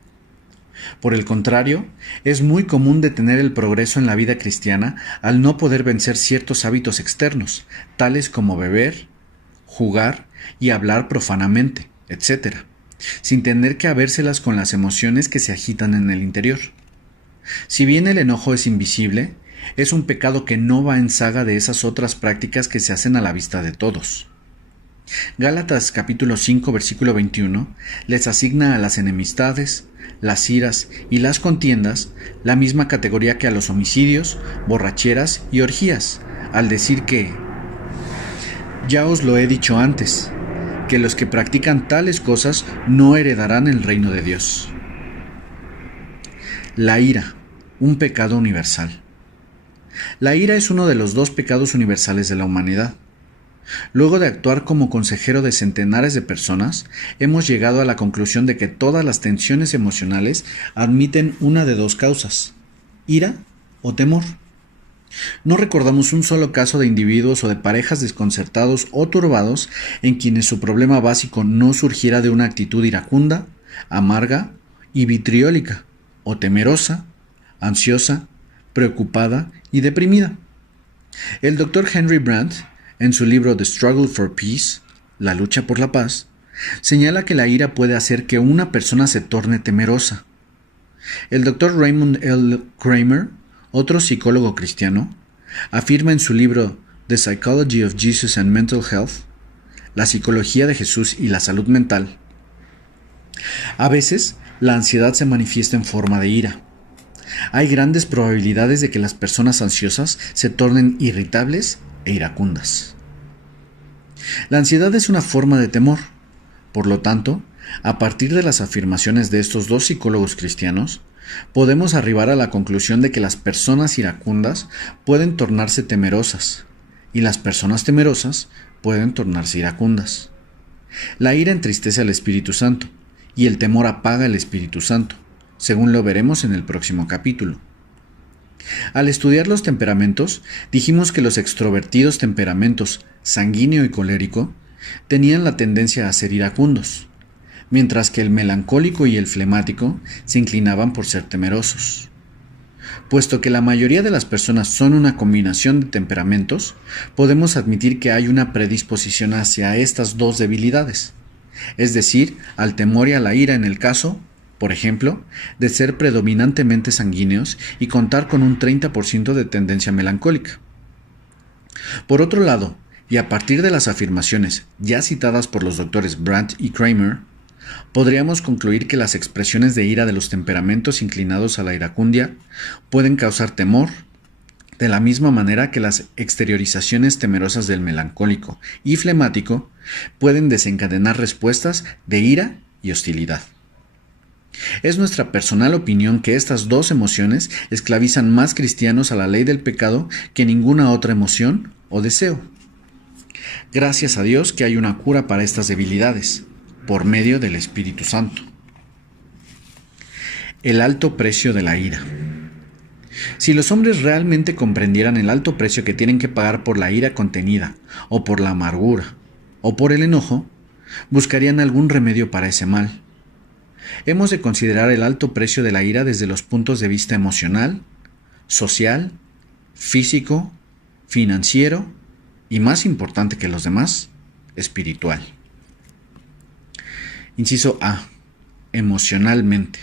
Por el contrario, es muy común detener el progreso en la vida cristiana al no poder vencer ciertos hábitos externos, tales como beber, jugar y hablar profanamente, etc., sin tener que habérselas con las emociones que se agitan en el interior. Si bien el enojo es invisible, es un pecado que no va en saga de esas otras prácticas que se hacen a la vista de todos. Gálatas capítulo 5 versículo 21 les asigna a las enemistades, las iras y las contiendas la misma categoría que a los homicidios, borracheras y orgías, al decir que ya os lo he dicho antes, que los que practican tales cosas no heredarán el reino de Dios. La ira, un pecado universal. La ira es uno de los dos pecados universales de la humanidad. Luego de actuar como consejero de centenares de personas, hemos llegado a la conclusión de que todas las tensiones emocionales admiten una de dos causas: ira o temor. No recordamos un solo caso de individuos o de parejas desconcertados o turbados en quienes su problema básico no surgiera de una actitud iracunda, amarga y vitriólica, o temerosa, ansiosa, preocupada y deprimida. El Dr. Henry Brandt, en su libro The Struggle for Peace, La lucha por la paz, señala que la ira puede hacer que una persona se torne temerosa. El Dr. Raymond L. Kramer, otro psicólogo cristiano, afirma en su libro The Psychology of Jesus and Mental Health, La psicología de Jesús y la salud mental. A veces, la ansiedad se manifiesta en forma de ira. Hay grandes probabilidades de que las personas ansiosas se tornen irritables e iracundas. La ansiedad es una forma de temor. Por lo tanto, a partir de las afirmaciones de estos dos psicólogos cristianos, podemos arribar a la conclusión de que las personas iracundas pueden tornarse temerosas y las personas temerosas pueden tornarse iracundas. La ira entristece al Espíritu Santo y el temor apaga el Espíritu Santo, según lo veremos en el próximo capítulo. Al estudiar los temperamentos, dijimos que los extrovertidos temperamentos sanguíneo y colérico tenían la tendencia a ser iracundos, mientras que el melancólico y el flemático se inclinaban por ser temerosos. Puesto que la mayoría de las personas son una combinación de temperamentos, podemos admitir que hay una predisposición hacia estas dos debilidades, es decir, al temor y a la ira en el caso, por ejemplo, de ser predominantemente sanguíneos y contar con un 30% de tendencia melancólica. Por otro lado, y a partir de las afirmaciones ya citadas por los doctores Brandt y Kramer, podríamos concluir que las expresiones de ira de los temperamentos inclinados a la iracundia pueden causar temor, de la misma manera que las exteriorizaciones temerosas del melancólico y flemático pueden desencadenar respuestas de ira y hostilidad. Es nuestra personal opinión que estas dos emociones esclavizan más cristianos a la ley del pecado que ninguna otra emoción o deseo. Gracias a Dios que hay una cura para estas debilidades, por medio del Espíritu Santo. El alto precio de la ira. Si los hombres realmente comprendieran el alto precio que tienen que pagar por la ira contenida, o por la amargura, o por el enojo, buscarían algún remedio para ese mal. Hemos de considerar el alto precio de la ira desde los puntos de vista emocional, social, físico, financiero y, más importante que los demás, espiritual. Inciso A. Emocionalmente.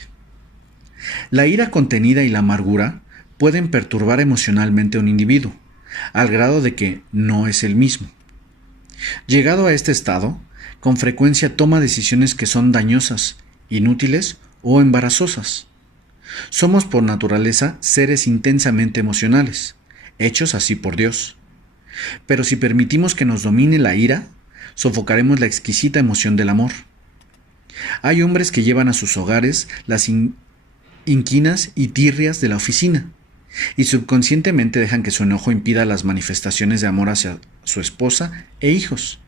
La ira contenida y la amargura pueden perturbar emocionalmente a un individuo, al grado de que no es el mismo. Llegado a este estado, con frecuencia toma decisiones que son dañosas, inútiles o embarazosas. Somos por naturaleza seres intensamente emocionales, hechos así por Dios. Pero si permitimos que nos domine la ira, sofocaremos la exquisita emoción del amor. Hay hombres que llevan a sus hogares las inquinas y tirrias de la oficina, y subconscientemente dejan que su enojo impida las manifestaciones de amor hacia su esposa e hijos.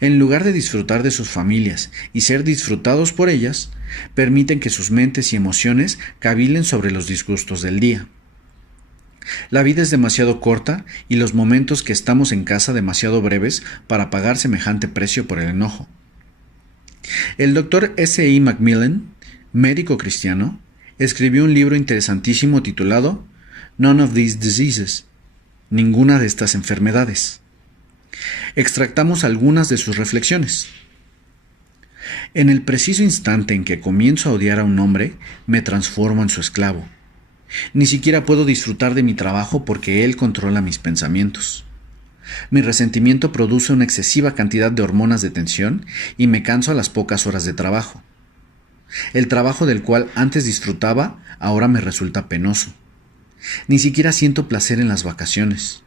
En lugar de disfrutar de sus familias y ser disfrutados por ellas, permiten que sus mentes y emociones cavilen sobre los disgustos del día. La vida es demasiado corta y los momentos que estamos en casa demasiado breves para pagar semejante precio por el enojo. El Dr. S. E. Macmillan, médico cristiano, escribió un libro interesantísimo titulado None of These Diseases, ninguna de estas enfermedades. Extractamos algunas de sus reflexiones. En el preciso instante en que comienzo a odiar a un hombre, me transformo en su esclavo. Ni siquiera puedo disfrutar de mi trabajo porque él controla mis pensamientos. Mi resentimiento produce una excesiva cantidad de hormonas de tensión y me canso a las pocas horas de trabajo. El trabajo del cual antes disfrutaba ahora me resulta penoso. Ni siquiera siento placer en las vacaciones.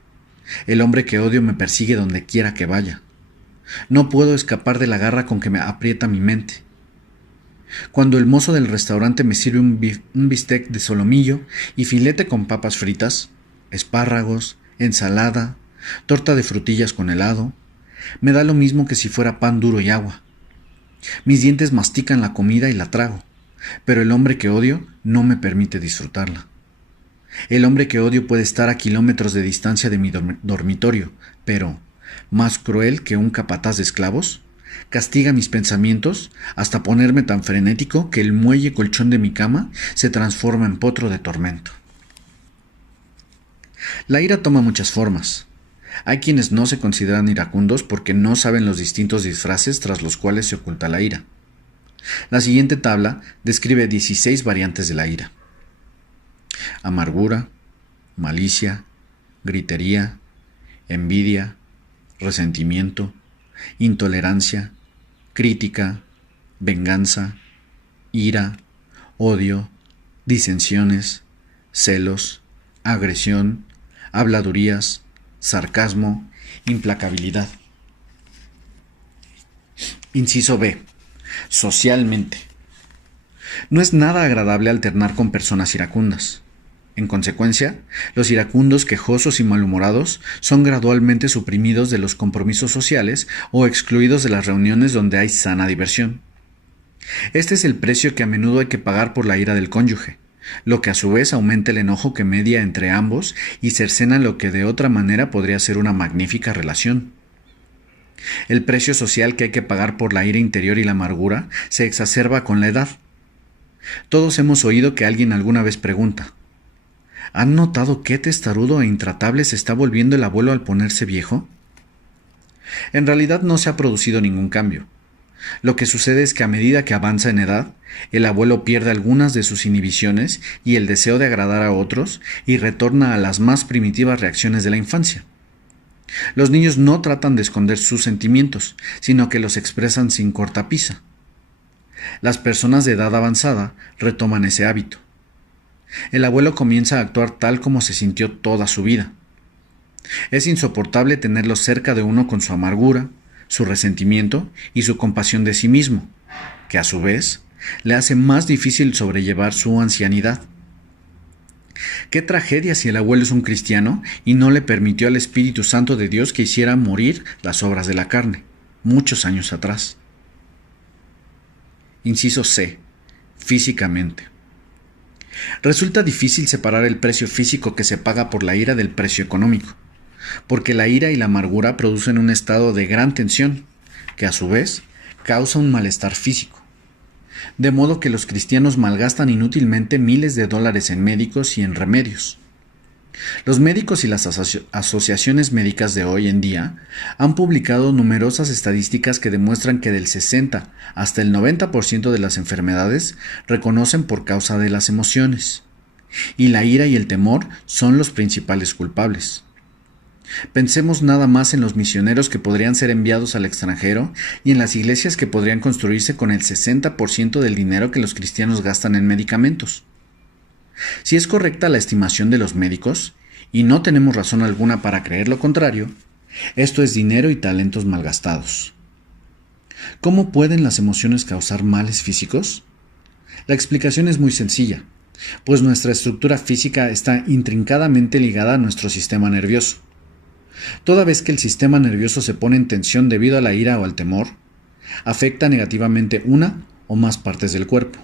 El hombre que odio me persigue donde quiera que vaya. No puedo escapar de la garra con que me aprieta mi mente. Cuando el mozo del restaurante me sirve un bistec de solomillo y filete con papas fritas, espárragos, ensalada, torta de frutillas con helado, me da lo mismo que si fuera pan duro y agua. Mis dientes mastican la comida y la trago, pero el hombre que odio no me permite disfrutarla. El hombre que odio puede estar a kilómetros de distancia de mi dormitorio, pero, más cruel que un capataz de esclavos, castiga mis pensamientos hasta ponerme tan frenético que el muelle colchón de mi cama se transforma en potro de tormento. La ira toma muchas formas. Hay quienes no se consideran iracundos porque no saben los distintos disfraces tras los cuales se oculta la ira. La siguiente tabla describe 16 variantes de la ira: amargura, malicia, gritería, envidia, resentimiento, intolerancia, crítica, venganza, ira, odio, disensiones, celos, agresión, habladurías, sarcasmo, implacabilidad. Inciso B. Socialmente. No es nada agradable alternar con personas iracundas. En consecuencia, los iracundos, quejosos y malhumorados son gradualmente suprimidos de los compromisos sociales o excluidos de las reuniones donde hay sana diversión. Este es el precio que a menudo hay que pagar por la ira del cónyuge, lo que a su vez aumenta el enojo que media entre ambos y cercena lo que de otra manera podría ser una magnífica relación. El precio social que hay que pagar por la ira interior y la amargura se exacerba con la edad. Todos hemos oído que alguien alguna vez pregunta: ¿han notado qué testarudo e intratable se está volviendo el abuelo al ponerse viejo? En realidad no se ha producido ningún cambio. Lo que sucede es que a medida que avanza en edad, el abuelo pierde algunas de sus inhibiciones y el deseo de agradar a otros y retorna a las más primitivas reacciones de la infancia. Los niños no tratan de esconder sus sentimientos, sino que los expresan sin cortapisa. Las personas de edad avanzada retoman ese hábito. El abuelo comienza a actuar tal como se sintió toda su vida. Es insoportable tenerlo cerca de uno con su amargura, su resentimiento y su compasión de sí mismo, que a su vez le hace más difícil sobrellevar su ancianidad. Qué tragedia si el abuelo es un cristiano y no le permitió al Espíritu Santo de Dios que hiciera morir las obras de la carne, muchos años atrás. Inciso C. Físicamente. Resulta difícil separar el precio físico que se paga por la ira del precio económico, porque la ira y la amargura producen un estado de gran tensión, que a su vez causa un malestar físico. de modo que los cristianos malgastan inútilmente miles de dólares en médicos y en remedios. Los médicos y las asociaciones médicas de hoy en día han publicado numerosas estadísticas que demuestran que del 60 hasta el 90% de las enfermedades reconocen por causa de las emociones, y la ira y el temor son los principales culpables. Pensemos nada más en los misioneros que podrían ser enviados al extranjero y en las iglesias que podrían construirse con el 60% del dinero que los cristianos gastan en medicamentos. Si es correcta la estimación de los médicos, y no tenemos razón alguna para creer lo contrario, esto es dinero y talentos malgastados. ¿Cómo pueden las emociones causar males físicos? La explicación es muy sencilla, pues nuestra estructura física está intrincadamente ligada a nuestro sistema nervioso. Toda vez que el sistema nervioso se pone en tensión debido a la ira o al temor, afecta negativamente una o más partes del cuerpo.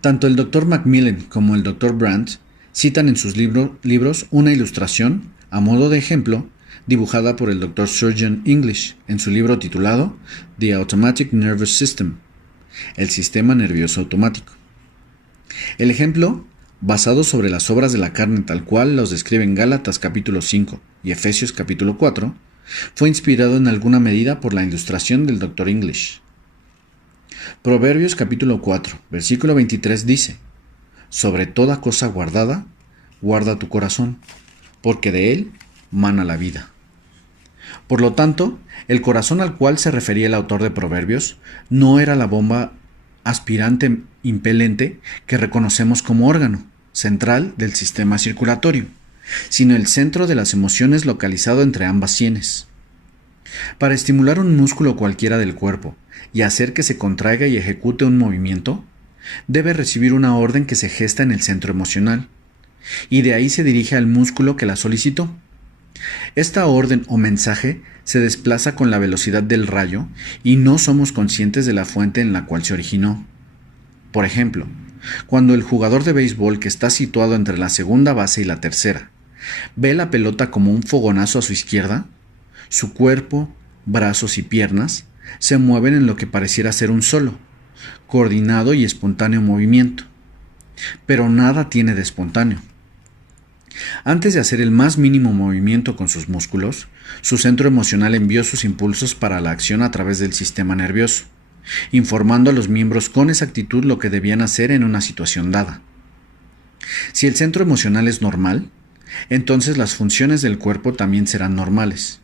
Tanto el Dr. Macmillan como el Dr. Brandt citan en sus libros una ilustración, a modo de ejemplo, dibujada por el Dr. Surgeon English en su libro titulado The Automatic Nervous System, el sistema nervioso automático. El ejemplo, basado sobre las obras de la carne tal cual los describen Gálatas capítulo 5 y Efesios capítulo 4, fue inspirado en alguna medida por la ilustración del Dr. English. Proverbios capítulo 4, versículo 23 dice: sobre toda cosa guardada, guarda tu corazón, porque de él mana la vida. Por lo tanto, el corazón al cual se refería el autor de Proverbios no era la bomba aspirante impelente que reconocemos como órgano central del sistema circulatorio, sino el centro de las emociones localizado entre ambas sienes. Para estimular un músculo cualquiera del cuerpo y hacer que se contraiga y ejecute un movimiento, debe recibir una orden que se gesta en el centro emocional, y de ahí se dirige al músculo que la solicitó. Esta orden o mensaje se desplaza con la velocidad del rayo y no somos conscientes de la fuente en la cual se originó. Por ejemplo, cuando el jugador de béisbol que está situado entre la segunda base y la tercera ve la pelota como un fogonazo a su izquierda, su cuerpo, brazos y piernas se mueven en lo que pareciera ser un solo, coordinado y espontáneo movimiento. Pero nada tiene de espontáneo. Antes de hacer el más mínimo movimiento con sus músculos, su centro emocional envió sus impulsos para la acción a través del sistema nervioso, informando a los miembros con exactitud lo que debían hacer en una situación dada. Si el centro emocional es normal, entonces las funciones del cuerpo también serán normales.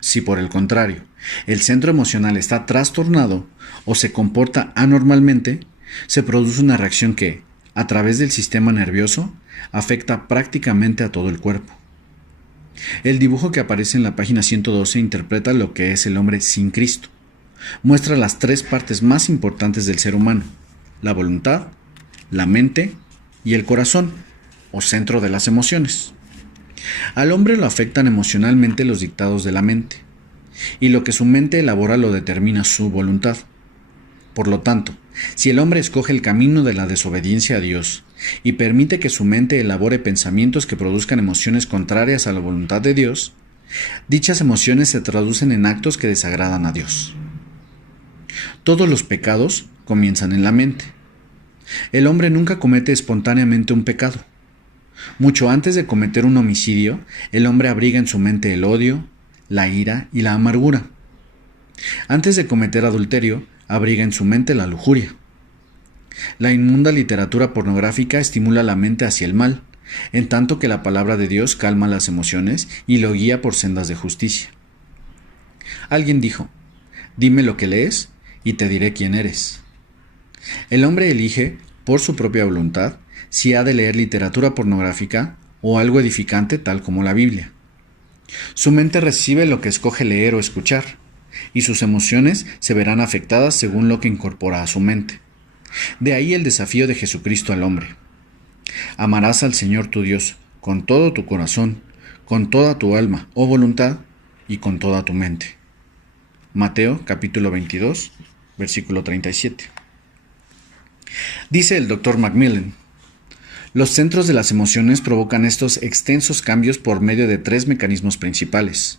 Si por el contrario, el centro emocional está trastornado o se comporta anormalmente, se produce una reacción que, a través del sistema nervioso, afecta prácticamente a todo el cuerpo. El dibujo que aparece en la página 112 interpreta lo que es el hombre sin Cristo. Muestra las tres partes más importantes del ser humano: la voluntad, la mente y el corazón, o centro de las emociones. Al hombre lo afectan emocionalmente los dictados de la mente, y lo que su mente elabora lo determina su voluntad. Por lo tanto, si el hombre escoge el camino de la desobediencia a Dios y permite que su mente elabore pensamientos que produzcan emociones contrarias a la voluntad de Dios, dichas emociones se traducen en actos que desagradan a Dios. Todos los pecados comienzan en la mente. El hombre nunca comete espontáneamente un pecado. Mucho antes de cometer un homicidio, el hombre abriga en su mente el odio, la ira y la amargura. Antes de cometer adulterio, abriga en su mente la lujuria. La inmunda literatura pornográfica estimula la mente hacia el mal, en tanto que la palabra de Dios calma las emociones y lo guía por sendas de justicia. Alguien dijo: dime lo que lees y te diré quién eres. El hombre elige, por su propia voluntad, si ha de leer literatura pornográfica o algo edificante tal como la Biblia. Su mente recibe lo que escoge leer o escuchar, y sus emociones se verán afectadas según lo que incorpora a su mente. De ahí el desafío de Jesucristo al hombre: amarás al Señor tu Dios con todo tu corazón, con toda tu alma o voluntad y con toda tu mente. Mateo capítulo 22, versículo 37. Dice el Dr. Macmillan: los centros de las emociones provocan estos extensos cambios por medio de tres mecanismos principales: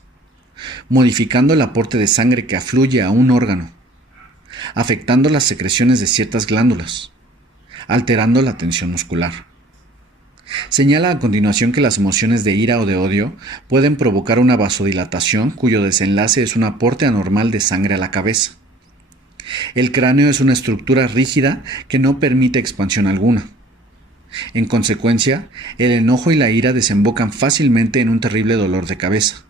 modificando el aporte de sangre que afluye a un órgano, afectando las secreciones de ciertas glándulas, alterando la tensión muscular. Señala a continuación que las emociones de ira o de odio pueden provocar una vasodilatación cuyo desenlace es un aporte anormal de sangre a la cabeza. El cráneo es una estructura rígida que no permite expansión alguna. En consecuencia, el enojo y la ira desembocan fácilmente en un terrible dolor de cabeza.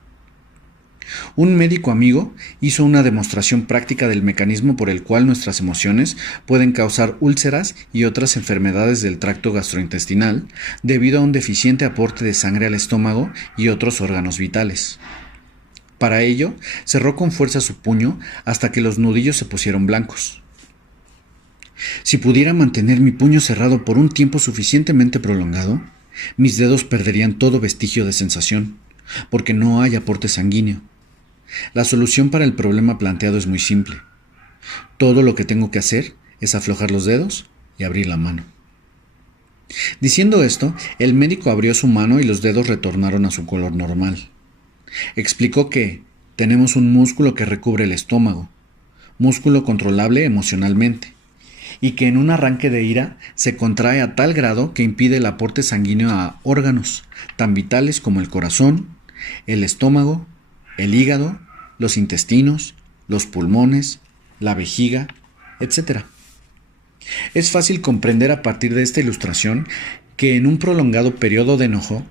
Un médico amigo hizo una demostración práctica del mecanismo por el cual nuestras emociones pueden causar úlceras y otras enfermedades del tracto gastrointestinal debido a un deficiente aporte de sangre al estómago y otros órganos vitales. Para ello, cerró con fuerza su puño hasta que los nudillos se pusieron blancos. Si pudiera mantener mi puño cerrado por un tiempo suficientemente prolongado, mis dedos perderían todo vestigio de sensación, porque no hay aporte sanguíneo. La solución para el problema planteado es muy simple. Todo lo que tengo que hacer es aflojar los dedos y abrir la mano. Diciendo esto, el médico abrió su mano y los dedos retornaron a su color normal. Explicó que tenemos un músculo que recubre el estómago, músculo controlable emocionalmente, y que en un arranque de ira se contrae a tal grado que impide el aporte sanguíneo a órganos tan vitales como el corazón, el estómago, el hígado, los intestinos, los pulmones, la vejiga, etc. Es fácil comprender a partir de esta ilustración que en un prolongado periodo de enojo,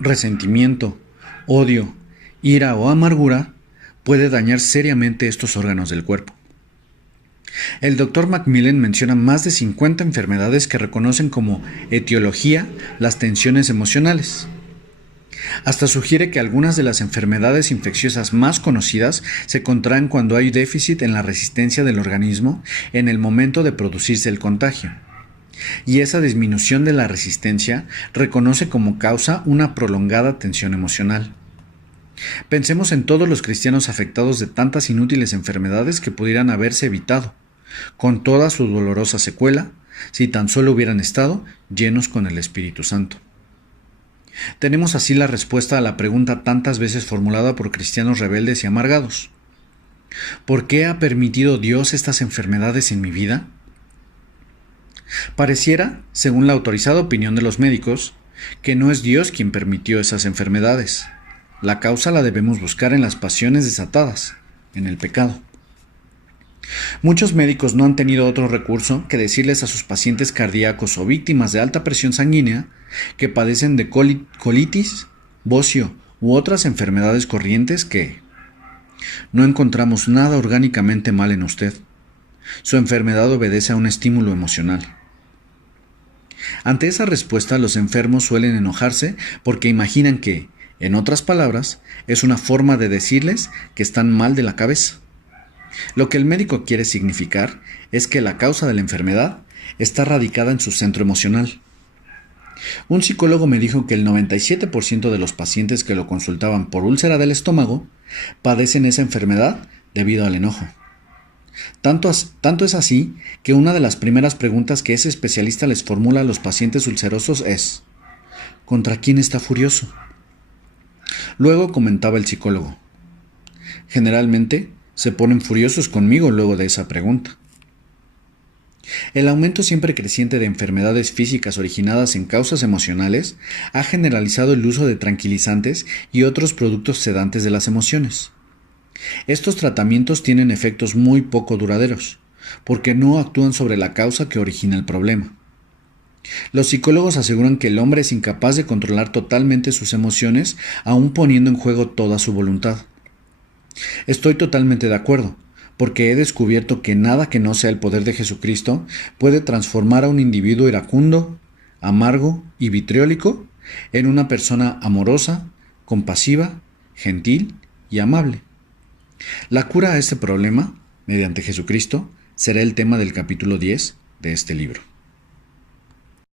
resentimiento, odio, ira o amargura puede dañar seriamente estos órganos del cuerpo. El Dr. Macmillan menciona más de 50 enfermedades que reconocen como etiología las tensiones emocionales. Hasta sugiere que algunas de las enfermedades infecciosas más conocidas se contraen cuando hay déficit en la resistencia del organismo en el momento de producirse el contagio. Y esa disminución de la resistencia reconoce como causa una prolongada tensión emocional. Pensemos en todos los cristianos afectados de tantas inútiles enfermedades que pudieran haberse evitado, con toda su dolorosa secuela, si tan solo hubieran estado llenos con el Espíritu Santo. Tenemos así la respuesta a la pregunta tantas veces formulada por cristianos rebeldes y amargados. ¿Por qué ha permitido Dios estas enfermedades en mi vida? Pareciera, según la autorizada opinión de los médicos, que no es Dios quien permitió esas enfermedades. La causa la debemos buscar en las pasiones desatadas, en el pecado. Muchos médicos no han tenido otro recurso que decirles a sus pacientes cardíacos o víctimas de alta presión sanguínea que padecen de colitis, bocio u otras enfermedades corrientes que no encontramos nada orgánicamente mal en usted. Su enfermedad obedece a un estímulo emocional. Ante esa respuesta, los enfermos suelen enojarse porque imaginan que, en otras palabras, es una forma de decirles que están mal de la cabeza. Lo que el médico quiere significar es que la causa de la enfermedad está radicada en su centro emocional. Un psicólogo me dijo que el 97% de los pacientes que lo consultaban por úlcera del estómago padecen esa enfermedad debido al enojo. Tanto es así que una de las primeras preguntas que ese especialista les formula a los pacientes ulcerosos es: ¿contra quién está furioso? Luego comentaba el psicólogo: generalmente se ponen furiosos conmigo luego de esa pregunta. El aumento siempre creciente de enfermedades físicas originadas en causas emocionales ha generalizado el uso de tranquilizantes y otros productos sedantes de las emociones. Estos tratamientos tienen efectos muy poco duraderos, porque no actúan sobre la causa que origina el problema. Los psicólogos aseguran que el hombre es incapaz de controlar totalmente sus emociones, aun poniendo en juego toda su voluntad. Estoy totalmente de acuerdo, porque he descubierto que nada que no sea el poder de Jesucristo puede transformar a un individuo iracundo, amargo y vitriólico en una persona amorosa, compasiva, gentil y amable. La cura a este problema, mediante Jesucristo, será el tema del capítulo 10 de este libro.